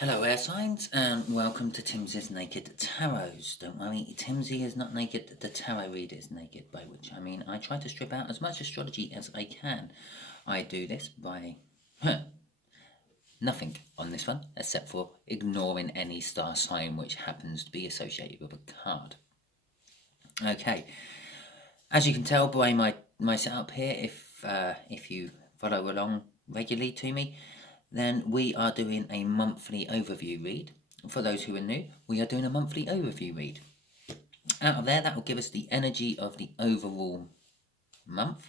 Hello, air signs, and welcome to Timsy's Naked Tarots. Don't worry, Timsy is not naked, the tarot reader is naked, by which I mean I try to strip out as much astrology as I can. I do this by nothing on this one, except for ignoring any star sign which happens to be associated with a card. Okay, as you can tell by my setup here, if you follow along regularly to me, then we are doing a monthly overview read. For those who are new, we are doing a monthly overview read. Out of there, that will give us the energy of the overall month.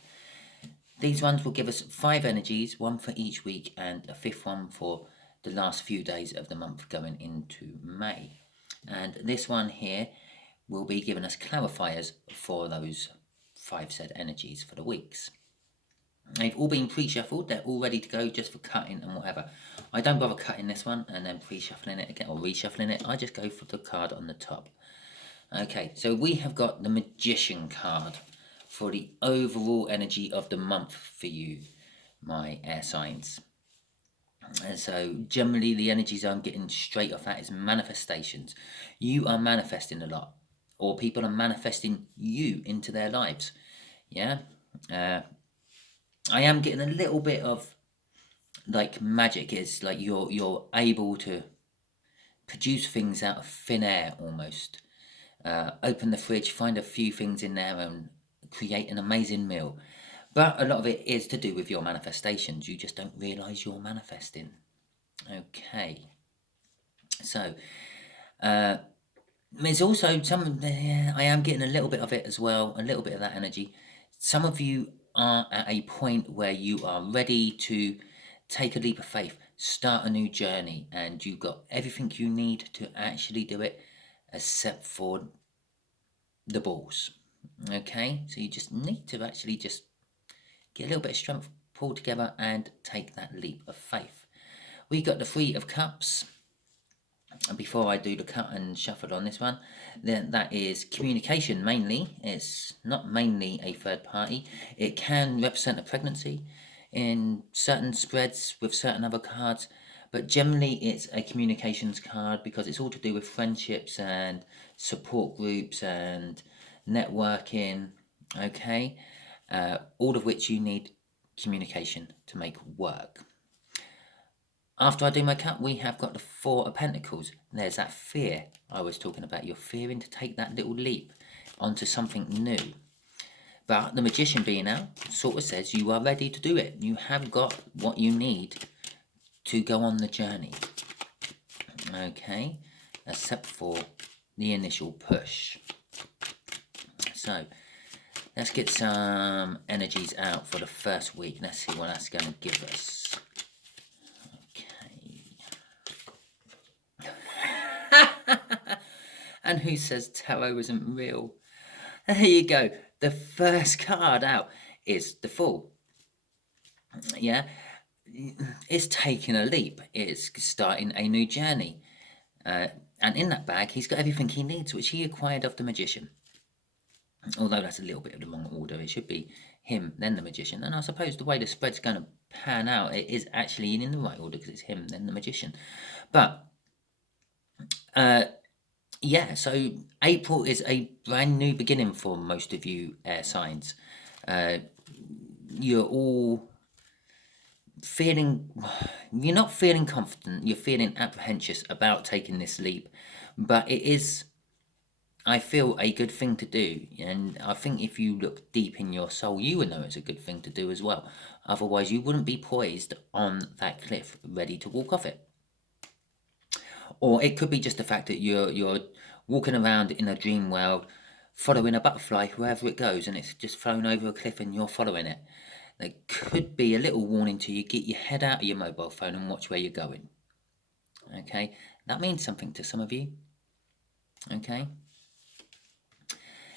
These ones will give us 5 energies, one for each week, and a fifth one for the last few days of the month going into May. And this one here will be giving us clarifiers for those 5 said energies for the weeks. They've all been pre-shuffled, they're all ready to go just for cutting and whatever. I don't bother cutting this one and then pre-shuffling it again or reshuffling it, I just go for the card on the top. Okay, so we have got the Magician card for the overall energy of the month for you, my air signs. And so generally the energies I'm getting straight off that is manifestations. You are manifesting a lot, or people are manifesting you into their lives. Yeah? I am getting a little bit of like magic. It's like you're able to produce things out of thin air almost. Open the fridge, find a few things in there, and create an amazing meal. But a lot of it is to do with your manifestations. You just don't realize you're manifesting. Okay. So, there's also some. I am getting a little bit of it as well. A little bit of that energy. Some of you are at a point where you are ready to take a leap of faith, start a new journey, and you've got everything you need to actually do it, except for the balls. Okay, so you just need to actually just get a little bit of strength pulled together and take that leap of faith. We got the Three of Cups. And before I do the cut and shuffle on this one, then that is communication mainly. It's not mainly a third party. It can represent a pregnancy in certain spreads with certain other cards, but generally it's a communications card because it's all to do with friendships and support groups and networking. Okay, all of which you need communication to make work. After I do my cut, we have got the Four of Pentacles. There's that fear I was talking about. You're fearing to take that little leap onto something new. But the Magician being out sort of says you are ready to do it. You have got what you need to go on the journey. Okay, except for the initial push. So, let's get some energies out for the first week. Let's see what that's going to give us. And who says tarot isn't real? There you go. The first card out is the Fool. Yeah, it's taking a leap. It's starting a new journey. And in that bag, he's got everything he needs, which he acquired of the Magician. Although that's a little bit of the wrong order. It should be him, then the Magician. And I suppose the way the spread's going to pan out, it is actually in the right order because it's him, then the Magician. But yeah, so April is a brand new beginning for most of you air signs. You're all you're not feeling confident, you're feeling apprehensive about taking this leap, but it is, I feel, a good thing to do. And I think if you look deep in your soul, you would know it's a good thing to do as well. Otherwise, you wouldn't be poised on that cliff, ready to walk off it. Or it could be just the fact that you're walking around in a dream world, following a butterfly wherever it goes, and it's just flown over a cliff and you're following it. There could be a little warning to you, get your head out of your mobile phone and watch where you're going. Okay, that means something to some of you. Okay.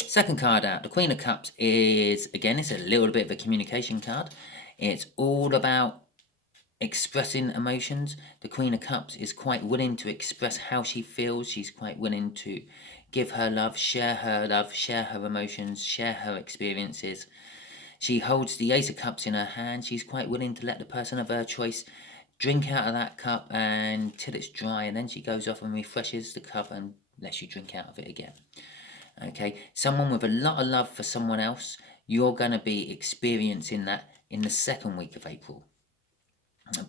Second card out, the Queen of Cups is, again, it's a little bit of a communication card. It's all about expressing emotions. The Queen of Cups is quite willing to express how she feels. She's quite willing to give her love, share her emotions, share her experiences. She holds the Ace of Cups in her hand. She's quite willing to let the person of her choice drink out of that cup until it's dry, and then she goes off and refreshes the cup and lets you drink out of it again. Okay, someone with a lot of love for someone else, you're going to be experiencing that in the second week of April.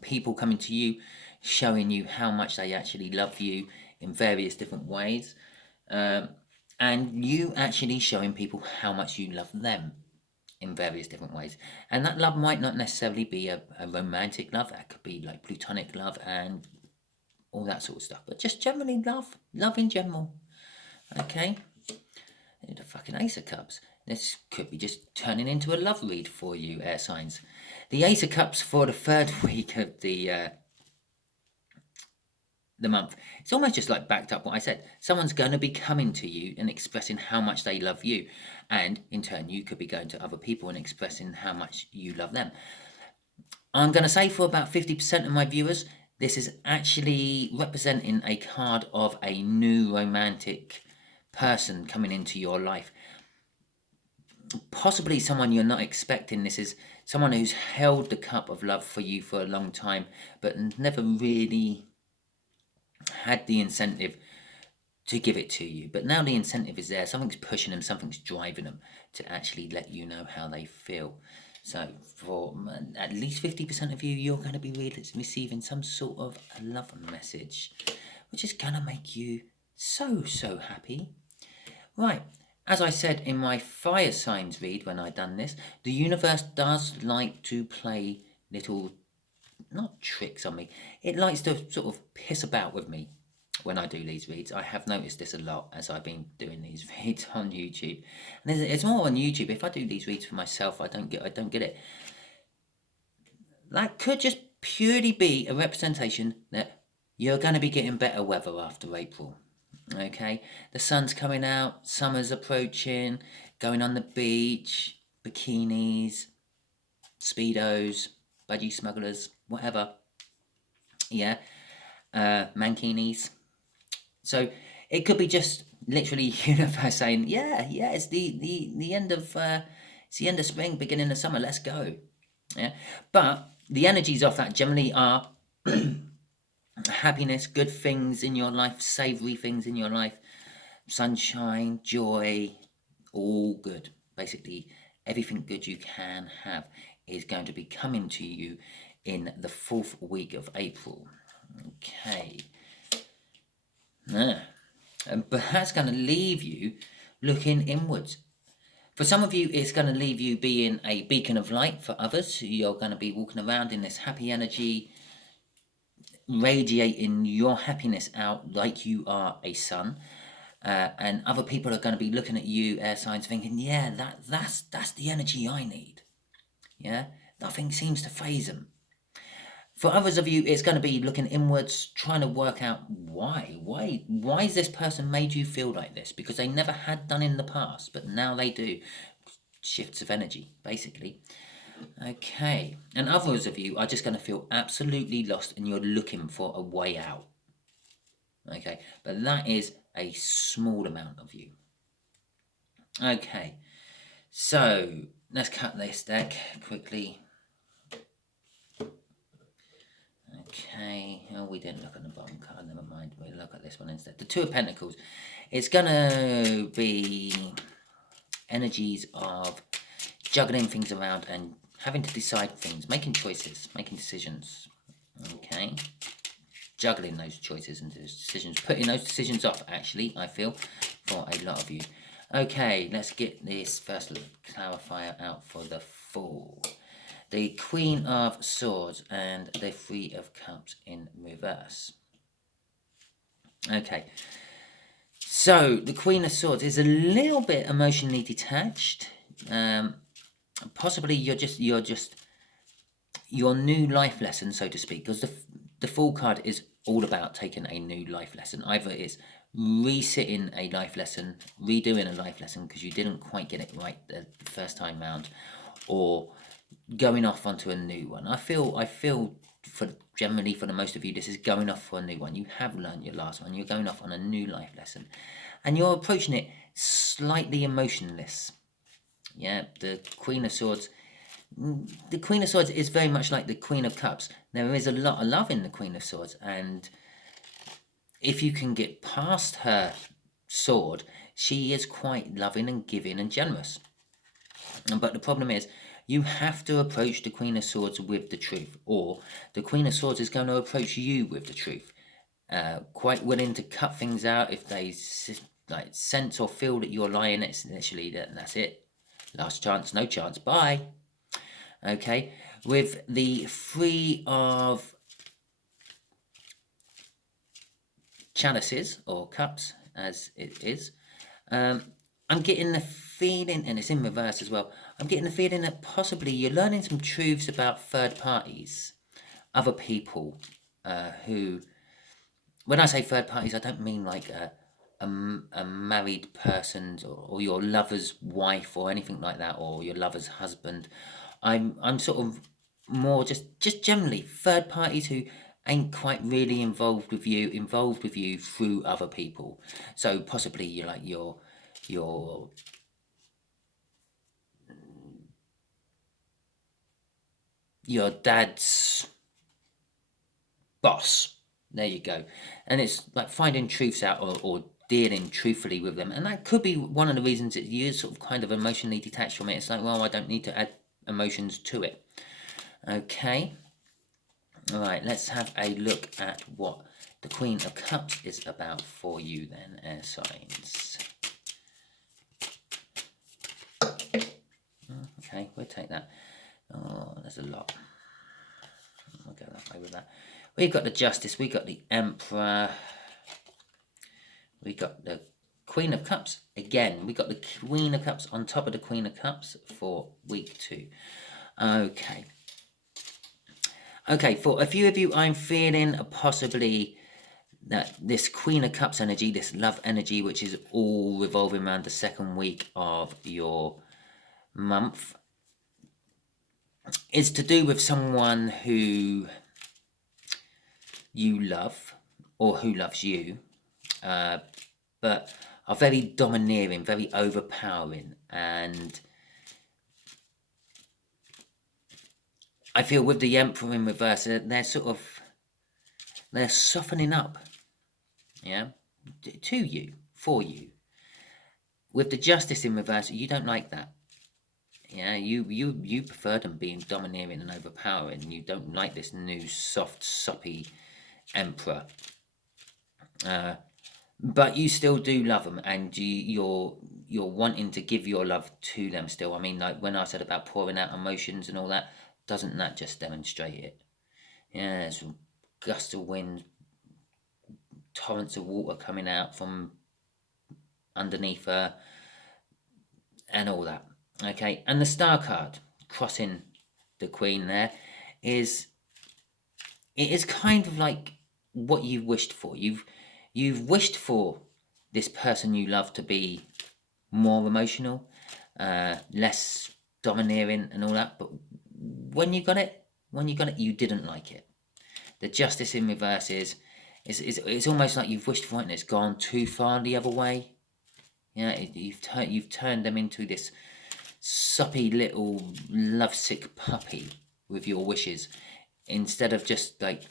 People coming to you, showing you how much they actually love you in various different ways, and you actually showing people how much you love them in various different ways. And that love might not necessarily be a romantic love. That could be like platonic love and all that sort of stuff, but just generally love in general. Okay, the fucking Ace of Cups. This could be just turning into a love read for you, air signs. The Ace of Cups for the third week of the month. It's almost just like backed up what I said. Someone's going to be coming to you and expressing how much they love you, and in turn you could be going to other people and expressing how much you love them. I'm going to say for about 50% of my viewers, this is actually representing a card of a new romantic person coming into your life. Possibly someone you're not expecting. This is someone who's held the cup of love for you for a long time, but never really had the incentive to give it to you. But now the incentive is there. Something's pushing them, something's driving them to actually let you know how they feel. So for at least 50% of you, you're going to be receiving some sort of a love message, which is going to make you so happy. Right, as I said in my fire signs read when I done this, the universe does like to play little, not tricks on me, it likes to sort of piss about with me when I do these reads. I have noticed this a lot as I've been doing these reads on YouTube. And it's more on YouTube. If I do these reads for myself, I don't get it. That could just purely be a representation that you're going to be getting better weather after April. Okay, the sun's coming out, summer's approaching, going on the beach, bikinis, speedos, budgie smugglers, whatever. Yeah, mankinis. So it could be just literally universe saying, yeah, it's the end of it's the end of spring, beginning of summer. Let's go. Yeah, but the energies of that generally are happiness, good things in your life, savory things in your life, sunshine, joy, all good. Basically, everything good you can have is going to be coming to you in the 4th week of April. Okay. But that's going to leave you looking inwards. For some of you, it's going to leave you being a beacon of light for others. You're going to be walking around in this happy energy, radiating your happiness out like you are a sun. And other people are going to be looking at you, air signs, thinking, yeah, that's the energy I need. Yeah, nothing seems to faze them. For others of you, it's going to be looking inwards, trying to work out why has this person made you feel like this? Because they never had done in the past, but now they do. Shifts of energy, basically. Okay, and others of you are just going to feel absolutely lost and you're looking for a way out. Okay, but that is a small amount of you. Okay, so let's cut this deck quickly. Okay, oh, we didn't look at the bottom card, never mind, we'll look at this one instead. The Two of Pentacles. It's going to be energies of juggling things around and having to decide things, making choices, making decisions. Okay, juggling those choices and decisions, putting those decisions off, actually, I feel, for a lot of you. Okay, let's get this first clarifier out for the Fool. The Queen of Swords and the Three of Cups in reverse. Okay, so the Queen of Swords is a little bit emotionally detached. Possibly you're just your new life lesson, so to speak, because the Fool card is all about taking a new life lesson. Either it's resitting a life lesson, redoing a life lesson because you didn't quite get it right the first time round, or going off onto a new one. I feel for generally for the most of you, this is going off for a new one. You have learned your last one. You're going off on a new life lesson, and you're approaching it slightly emotionless. Yeah, the Queen of Swords. The Queen of Swords is very much like the Queen of Cups. there is a lot of love in the Queen of Swords, and if you can get past her sword, she is quite loving and giving and generous. But the problem is, you have to approach the Queen of Swords with the truth, or the Queen of Swords is going to approach you with the truth. Quite willing to cut things out if they sense or feel that you're lying. It's literally that's it. Last chance, no chance. Bye. Okay. With the Three of Chalices or Cups, as it is, I'm getting the feeling, and it's in reverse as well, I'm getting the feeling that possibly you're learning some truths about third parties, other people who, when I say third parties, I don't mean like a married person or your lover's wife or anything like that, or your lover's husband. I'm sort of more just generally third parties who ain't quite really involved with you through other people. So possibly you're like your dad's boss. There you go. And it's like finding truths out, or dealing truthfully with them. And that could be one of the reasons that you're sort of kind of emotionally detached from it. It's like, well, I don't need to add emotions to it. Okay. All right, let's have a look at what the Queen of Cups is about for you then, air signs. Okay, we'll take that. Oh, there's a lot. I'll go that way with that. We've got the Justice, we got the Emperor, we got the Queen of Cups. Again, we got the Queen of Cups on top of the Queen of Cups for week 2. Okay. Okay, for a few of you, I'm feeling possibly that this Queen of Cups energy, this love energy, which is all revolving around the second week of your month, is to do with someone who you love or who loves you, but are very domineering, very overpowering, and I feel with the Emperor in reverse, they're softening up, yeah, to you, for you. With the Justice in reverse, you don't like that. Yeah, you prefer them being domineering and overpowering. You don't like this new soft, soppy Emperor. But you still do love them, and you're wanting to give your love to them still. I mean, like when I said about pouring out emotions and all that, doesn't that just demonstrate it? Yeah, there's gusts of wind, torrents of water coming out from underneath her, and all that. Okay, and the Star card crossing the Queen there is, it is kind of like what you've wished for. You've wished for this person you love to be more emotional, less domineering and all that, but when you got it, you didn't like it. The Justice in reverse is it's almost like you've wished for it and it's gone too far the other way. Yeah, you've turned them into this soppy little lovesick puppy with your wishes, instead of just like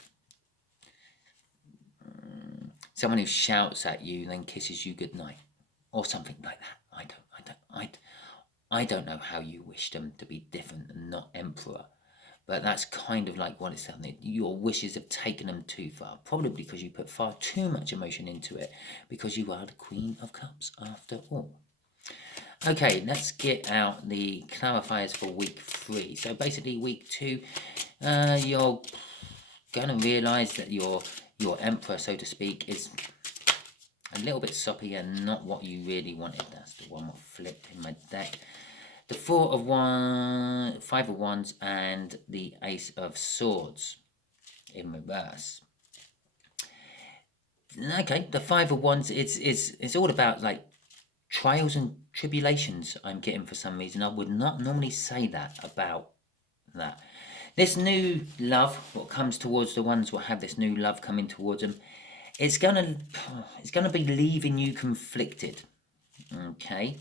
someone who shouts at you and then kisses you goodnight, or something like that. I don't know how you wish them to be different and not Emperor, but that's kind of like what it's happening. Your wishes have taken them too far, probably because you put far too much emotion into it, because you are the Queen of Cups after all. Okay, let's get out the clarifiers for week 3. So basically week 2, you're going to realise that your Emperor, so to speak, is a little bit soppy and not what you really wanted. That's the one that flipped in my deck. The 5 of Wands and the Ace of Swords in reverse. Okay, the 5 of Wands, it's all about like trials and tribulations, I'm getting for some reason. I would not normally say that about that. This new love, what comes towards the ones what have this new love coming towards them, it's gonna be leaving you conflicted. Okay,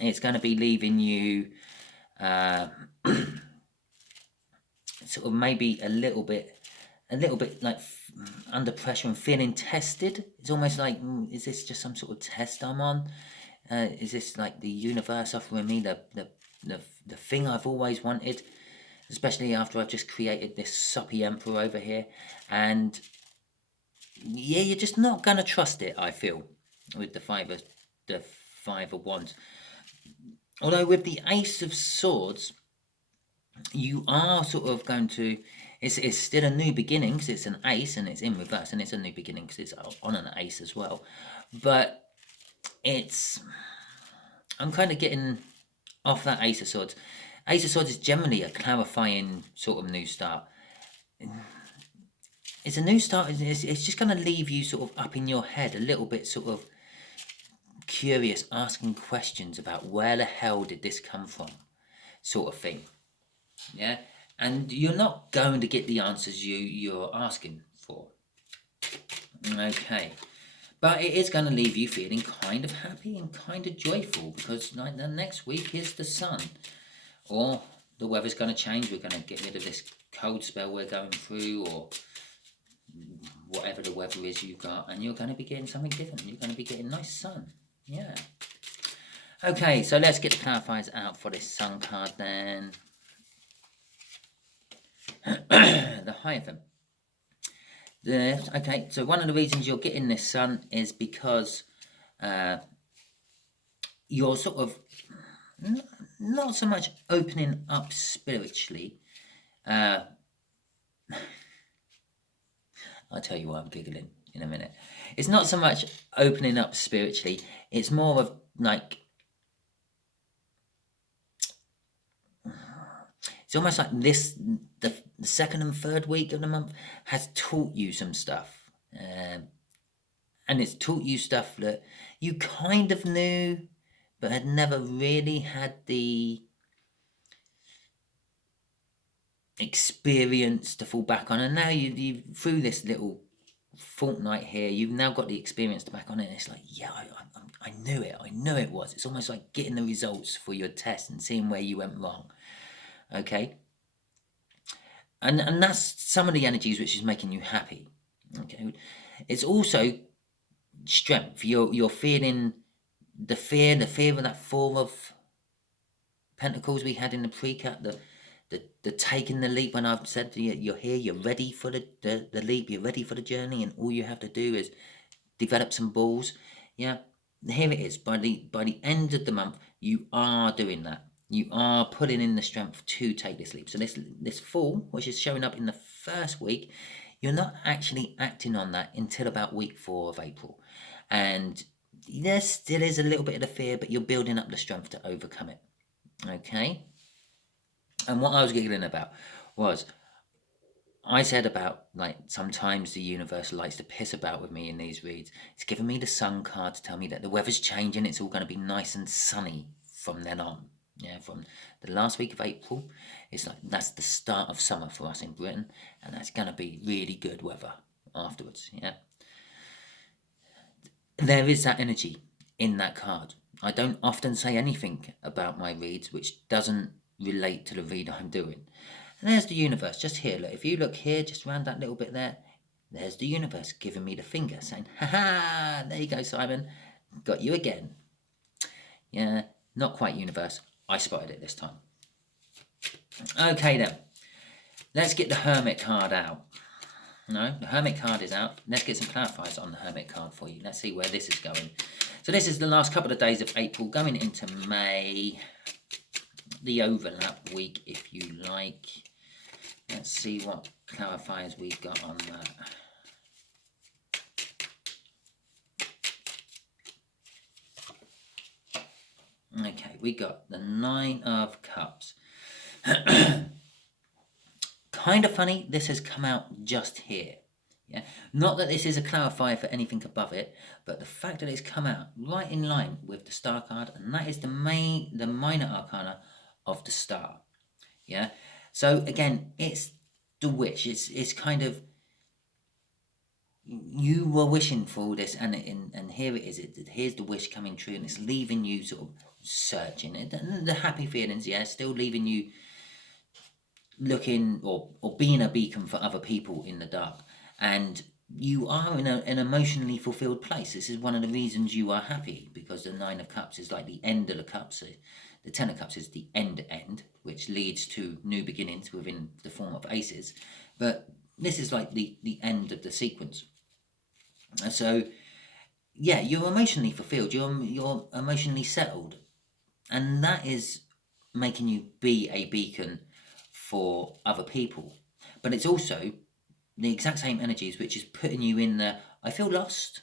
it's gonna be leaving you sort of maybe a little bit like under pressure and feeling tested. It's almost like, is this just some sort of test I'm on? Is this like the universe offering me the thing I've always wanted? Especially after I've just created this soppy emperor over here. And yeah, you're just not going to trust it, I feel, with the five of wands. Although with the ace of swords, you are sort of going to, it's still a new beginning because it's an ace and it's in reverse, and it's a new beginning because it's on an ace as well. But I'm kind of getting off that ace of swords. Ace of swords is generally a clarifying sort of new start. It's a new start. It's just going to leave you sort of up in your head a little bit, sort of curious, asking questions about where the hell did this come from, sort of thing. Yeah, and you're not going to get the answers you're asking for. Okay, but it is going to leave you feeling kind of happy and kind of joyful, because like the next week is the sun, or the weather's going to change. We're going to get rid of this cold spell we're going through, or whatever the weather is you got, and you're going to be getting something different. You're going to be getting nice sun. Yeah. Okay, so let's get the clarifiers out for this sun card then. The Hierophant. Okay, so one of the reasons you're getting this sun is because you're sort of not so much opening up spiritually. I'll tell you why I'm giggling in a minute. It's not so much opening up spiritually. It's more of like, it's almost like this, the second and third week of the month has taught you some stuff. And it's taught you stuff that you kind of knew, but had never really had the experience to fall back on. And now you through this little fortnight here, you've now got the experience to back on it. And it's like, yeah, I knew it. I knew it was. It's almost like getting the results for your test and seeing where you went wrong. Okay, and that's some of the energies which is making you happy. Okay, it's also strength. You're feeling the fear of that Four of Pentacles we had in the pre-cut, the taking the leap. When I've said you're here, you're ready for the leap, you're ready for the journey, and all you have to do is develop some balls. Yeah, here it is. By the end of the month, you are doing that. You are putting in the strength to take this leap. So this fall, which is showing up in the first week, you're not actually acting on that until about week 4 of April. And there still is a little bit of the fear, but you're building up the strength to overcome it. Okay? And what I was giggling about was, I said about, like, sometimes the universe likes to piss about with me in these reads. It's giving me the sun card to tell me that the weather's changing. It's all going to be nice and sunny from then on. Yeah, from the last week of April, it's like that's the start of summer for us in Britain, and that's going to be really good weather afterwards. Yeah, there is that energy in that card. I don't often say anything about my reads which doesn't relate to the read I'm doing. And there's the universe just here. Look, if you look here, just around that little bit there, there's the universe giving me the finger, saying, "Ha ha! There you go, Simon. Got you again." Yeah, not quite universe. I spotted it this time. Okay then, let's get the Hermit card out. No, the Hermit card is out. Let's get some clarifiers on the Hermit card for you. Let's see where this is going. So this is the last couple of days of April, going into May. The overlap week, if you like. Let's see what clarifiers we've got on that. Okay, we got the 9 of Cups. Kind of funny, this has come out just here. Yeah, not that this is a clarifier for anything above it, but the fact that it's come out right in line with the Star card, and that is the minor arcana of the Star. Yeah, so again, it's the wish. It's kind of, you were wishing for all this, and here it is. Here's the wish coming true, and it's leaving you sort of searching. The happy feelings, yeah, still leaving you looking or being a beacon for other people in the dark, and you are in an emotionally fulfilled place. This is one of the reasons you are happy, because the Nine of Cups is like the end of the cups. The Ten of Cups is the end, which leads to new beginnings within the form of aces. But this is like the end of the sequence. And so, yeah, you're emotionally fulfilled. You're emotionally settled, and that is making you be a beacon for other people. But it's also the exact same energies which is putting you in the I feel lost.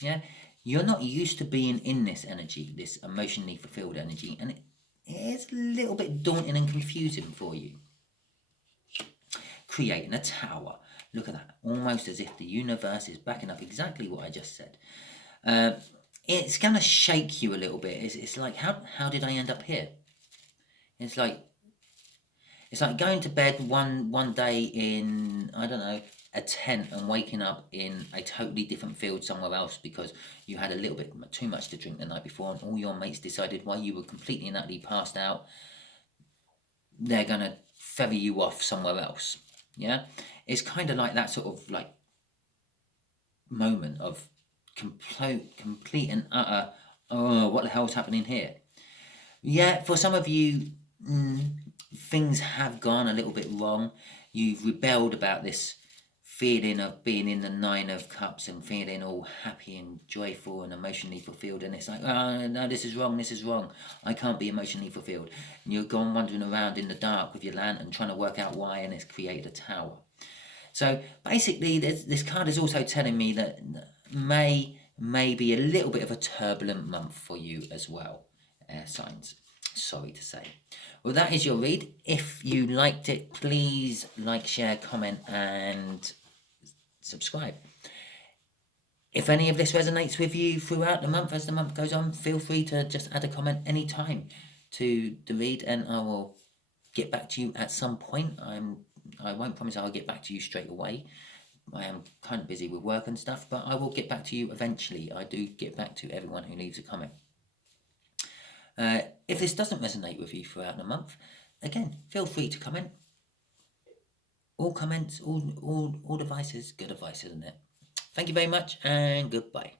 Yeah, you're not used to being in this energy, this emotionally fulfilled energy, and it is a little bit daunting and confusing for you. Creating a tower. Look at that, almost as if the universe is backing up exactly what I just said. It's gonna shake you a little bit. It's like how did I end up here? It's like going to bed one day in, I don't know, a tent, and waking up in a totally different field somewhere else because you had a little bit too much to drink the night before, and all your mates decided while you were completely and utterly passed out, they're gonna ferry you off somewhere else. Yeah, it's kind of like that sort of like moment of complete and utter, oh, what the hell's happening here? Yeah, for some of you, things have gone a little bit wrong. You've rebelled about this feeling of being in the Nine of Cups and feeling all happy and joyful and emotionally fulfilled. And it's like, oh, no, this is wrong, this is wrong. I can't be emotionally fulfilled. And you're going wandering around in the dark with your lantern trying to work out why, and it's created a tower. So basically, this card is also telling me that may be a little bit of a turbulent month for you as well, air signs. Sorry to say. Well, that is your read. If you liked it, please like, share, comment, and subscribe. If any of this resonates with you throughout the month, as the month goes on, feel free to just add a comment anytime to the read, and I will get back to you at some point. I won't promise I'll get back to you straight away. I am kind of busy with work and stuff, but I will get back to you eventually. I do get back to everyone who leaves a comment. If this doesn't resonate with you throughout the month, again, feel free to comment. All comments, all advice is good advice, isn't it? Thank you very much, and goodbye.